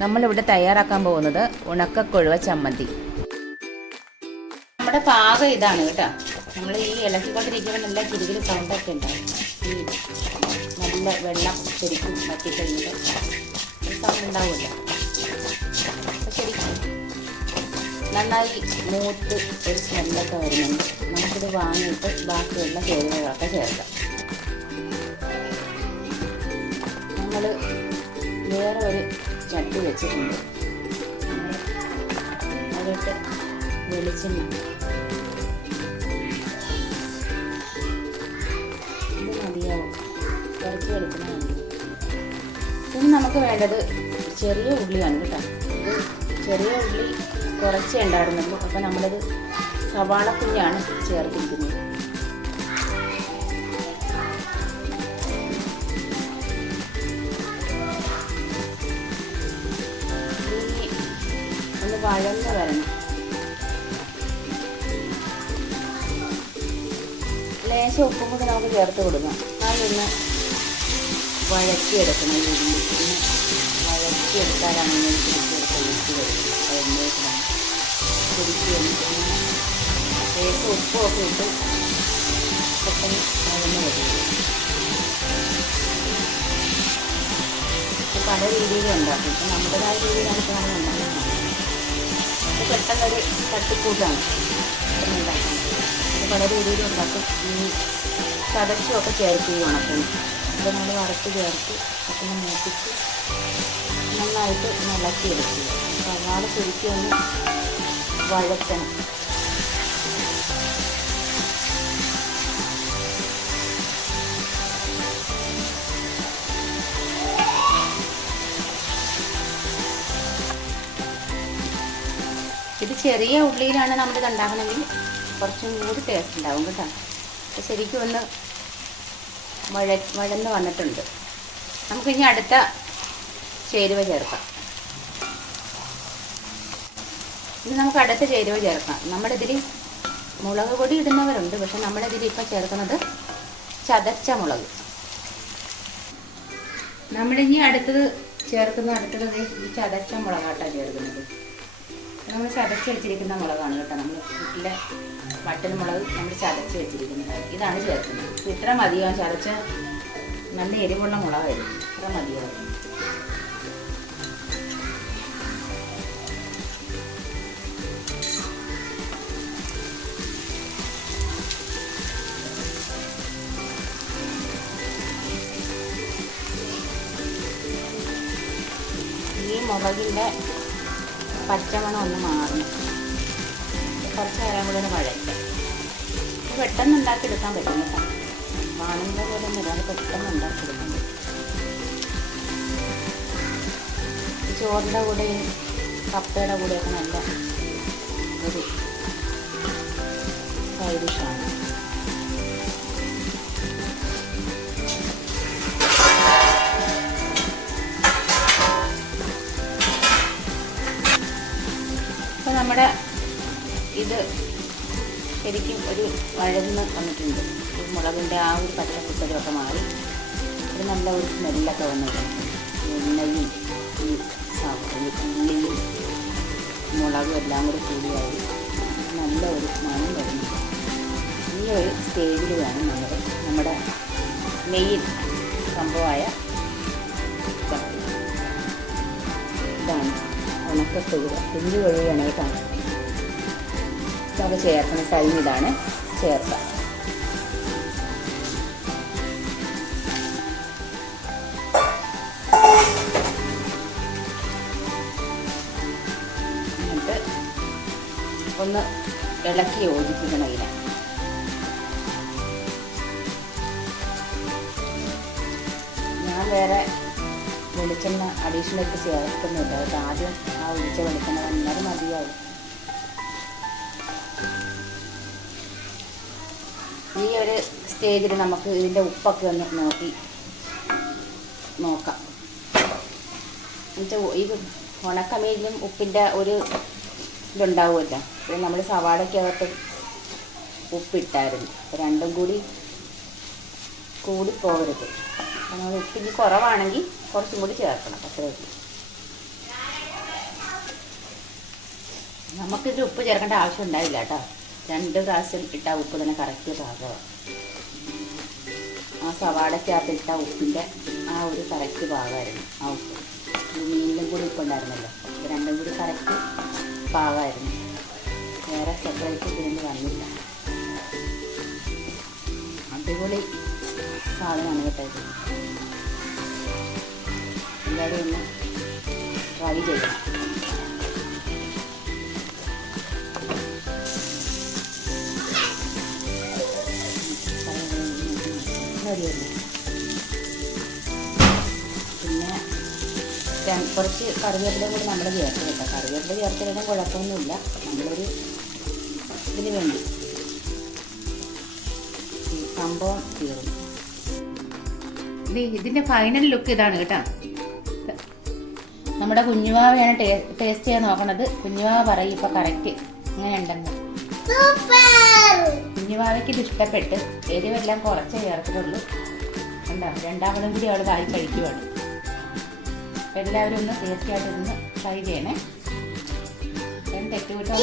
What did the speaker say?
നമ്മളിവിടെ തയ്യാറാക്കാൻ പോകുന്നത് ഉണക്കക്കൊഴുവ ചമ്മന്തി. നമ്മുടെ പാകം ഇതാണ് കേട്ടോ. നമ്മൾ ഈ ഇളക്കിക്കൊണ്ടിരിക്കുമ്പോൾ നല്ല കിരുകിൽ സൗണ്ടൊക്കെ ഉണ്ടാവും ഈ നല്ല വെള്ളം ശരിക്കും വറ്റിക്കഴിഞ്ഞിട്ട് സൗണ്ട് ഉണ്ടാവില്ല നന്നായി മൂത്ത് ഒരു സ്മെല്ലൊക്കെ വരുന്നുണ്ട്. നമുക്കിത് വാങ്ങിയിട്ട് ബാക്കിയുള്ള ചേരുവകളൊക്കെ ചേർക്കാം. നമ്മൾ വേറെ ഒരു ചട്ടി വെച്ചിട്ടുണ്ട് അതിട്ട് വെളിച്ചെണ്ണ. ഇനി നമുക്ക് വേണ്ടത് ചെറിയ ഉള്ളിയാണ് കേട്ടോ. ചെറിയ ഉള്ളി കുറച്ചേ ഉണ്ടായിരുന്നുള്ളൂ. അപ്പോൾ നമ്മളത് സവാള കുഞ്ഞാണ് ചേർത്തിരിക്കുന്നത്. വഴന്ന് വരണം. ലേശം ഉപ്പും കൂടി നമുക്ക് ചേർത്ത് കൊടുക്കാം. അതൊന്ന് വഴക്കിയെടുക്കണം കൊടുത്ത് വരും. എണ്ണയിലാണ് പിടിച്ച് വന്നിട്ട് ഇട്ട് പെട്ടെന്ന് വഴന്ന് വരും. പല രീതിയിലും ഉണ്ടാക്കും. ഇപ്പം നമ്മുടേതായ രീതിയിലാണ് പെട്ടെന്നൊരു തട്ടിക്കൂട്ടാണ്. ഉണ്ടാക്കാൻ പല രീതിയിലും ഉണ്ടാക്കും. ഈ ചതച്ചുമൊക്കെ ചേർത്ത് ഈ ഉണക്കുന്നു ഇത് നമ്മൾ വറുത്ത് ചേർത്ത് പെട്ടെന്ന് മൂപ്പിച്ച് നന്നായിട്ട് ഇളക്കിയെടുക്കുക. സവാള ശരിക്കും ഒന്ന് വഴറ്റണം. ഇത് ചെറിയ ഉള്ളിയിലാണ് നമ്മളിത് ഉണ്ടാക്കണമെങ്കിൽ കുറച്ചും കൂടി ടേസ്റ്റ് ഉണ്ടാവും കേട്ടോ. അപ്പോൾ ശരിക്കും ഒന്ന് മഴ മഴന്ന് വന്നിട്ടുണ്ട്. നമുക്കിനി അടുത്ത ചേരുവ ചേർക്കാം. ഇനി നമുക്ക് അടുത്ത ചേരുവ ചേർക്കാം. നമ്മുടെ ഇതിൽ മുളക് പൊടി ഇടുന്നവരുണ്ട്. പക്ഷെ നമ്മുടെ ഇതിൽ ഇപ്പം ചേർക്കുന്നത് ചതച്ച മുളക്. നമ്മളിനി അടുത്തത് ചേർക്കുന്ന അടുത്തത് ഈ ചതച്ച മുളകാട്ടാണ് ചേർക്കുന്നത്. നമ്മൾ ചതച്ച് വെച്ചിരിക്കുന്ന മുളകാണ് കേട്ടോ. നമ്മൾ വീട്ടിലെ വട്ടൽ മുളക് നമ്മൾ ചതച്ച് വെച്ചിരിക്കുന്നത്. ഇതാണ് ചേർക്കുന്നത്. ഇത്ര മതിയാവും ചതച്ച നല്ല എരിവുള്ള മുളകായിരുന്നു. ഇത്ര മതിയാവും ഈ മുളകിന്റെ പച്ചമണം ഒന്ന് മാറണം. കുറച്ച് നേരം കൂടെ ഒന്ന് വഴറ്റും. പെട്ടെന്ന് ഉണ്ടാക്കിയെടുക്കാൻ പറ്റും കേട്ടോ. കാണുന്ന പോലെ ഒന്നും ഇല്ലാതെ പെട്ടെന്ന് ഉണ്ടാക്കിയെടുക്കാൻ പറ്റും. ചോറിന്റെ കൂടെയും കപ്പയുടെ കൂടെയൊക്കെ നല്ല ഒരു സൈഡ് നമ്മുടെ ഇത് ശരിക്കും ഒരു വഴന്ന് വന്നിട്ടുണ്ട്. ഈ മുളകിന്റെ ആ ഒരു പച്ച കുപ്പരൊക്കെ മാറി. ഒരു നല്ല ഒരു സ്മെല്ലൊക്കെ വന്നിട്ടുണ്ട്. എണ്ണയും ഈ സാപ്പും ഉള്ളിയും മുളകും എല്ലാം കൂടി കൂടിയായി. നല്ല ഒരു മണം വരുന്നു. ഈ ഒരു സ്റ്റേജിൽ വേണം നമ്മൾ നമ്മുടെ മെയിൻ സംഭവമായ ഉണക്കത്തൊഴുക കുഞ്ഞു കൊഴുകയാണ് കേട്ടോ. നമുക്ക് ചേർക്കുന്ന ടൈം ഇതാണ് ചേർക്കാം എന്നിട്ട് ഒന്ന് ഇളക്കി യോജിപ്പിക്കണം ഇതിനെ. ഞാൻ വേറെ വെളിച്ചെണ്ണ അഡീഷണൽ ആയിട്ട് ചേർക്കുന്നില്ല അത് ആദ്യം ആ ഒഴിച്ച വെളിച്ചെണ്ണ വന്നാലും മതിയാവും. ഈ ഒരു സ്റ്റേജിൽ നമുക്ക് ഇതിന്റെ ഉപ്പൊക്കെ ഒന്ന് നോക്കി നോക്കാം. എന്നുവെച്ചാൽ ഈ ഉണക്കമീനിലും ഉപ്പിന്റെ ഒരു ഇതുണ്ടാവുമല്ലോ? പിന്നെ നമ്മൾ സവാളയ്ക്കകത്ത് ഉപ്പിട്ടായിരുന്നു. രണ്ടും കൂടി കൂടി പോകരുത് നമ്മൾ ഉപ്പിന് കുറവാണെങ്കിൽ കുറച്ചും കൂടി ചേർക്കണം അത്രേ ഉള്ളൂ നമുക്കിത് ഉപ്പ് ചേർക്കേണ്ട ആവശ്യം ഉണ്ടായില്ല കേട്ടോ. രണ്ട് പ്രാവശ്യം ഇട്ട ഉപ്പ് തന്നെ കറക്റ്റ് പാകമാണ് ആ സവാടയ്ക്കകത്ത് ഇട്ട ഉപ്പിന്റെ ആ ഒരു കറക്റ്റ് പാകമായിരുന്നു ആ ഉപ്പ്. മീനിലും കൂടി ഉപ്പുണ്ടായിരുന്നല്ലോ രണ്ടും കൂടി കറക്റ്റ് പാകമായിരുന്നു. വേറെ സെപ്പറേറ്റ് ഇതിന് വന്നില്ല. അടിപൊളി. സാധനമാണ് കേട്ടോ ഇത്. എല്ലാവരും ഒന്ന് ട്രൈ ചെയ്യണം പിന്നെ കുറച്ച് കറിവേപ്പില കൂടി നമ്മൾ ചേർത്ത് കേട്ടോ. കറിവേപ്പില ചേർത്തില്ലെങ്കിൽ കുഴപ്പമൊന്നുമില്ല. നമ്മളൊരു ഇതിന് വേണ്ടി സംഭവം തീർന്നു. ഇതിന്റെ ഫൈനൽ ലുക്ക് ഇതാണ് കേട്ടോ. നമ്മുടെ കുഞ്ഞുവാവയാണ് ടേസ്റ്റ് ചെയ്യാൻ നോക്കണത്. കുഞ്ഞുവാവ പറയും ഇപ്പൊ കറക്റ്റ് അങ്ങനെ ഉണ്ടെന്ന് കുഞ്ഞുവാവയ്ക്ക് ഇത് ഇഷ്ടപ്പെട്ട് എരിവെല്ലാം കുറച്ചേ ചേർത്തിട്ടുള്ളൂ. ഉണ്ടോ രണ്ടാമതും കൂടി അവൾ വായി കഴിക്കുവാണ്. അപ്പൊ എല്ലാവരും ഒന്ന് തീർച്ചയായിട്ടും ഒന്ന് ട്രൈ ചെയ്യണേ. ഞാൻ തെറ്റുകുറ്റം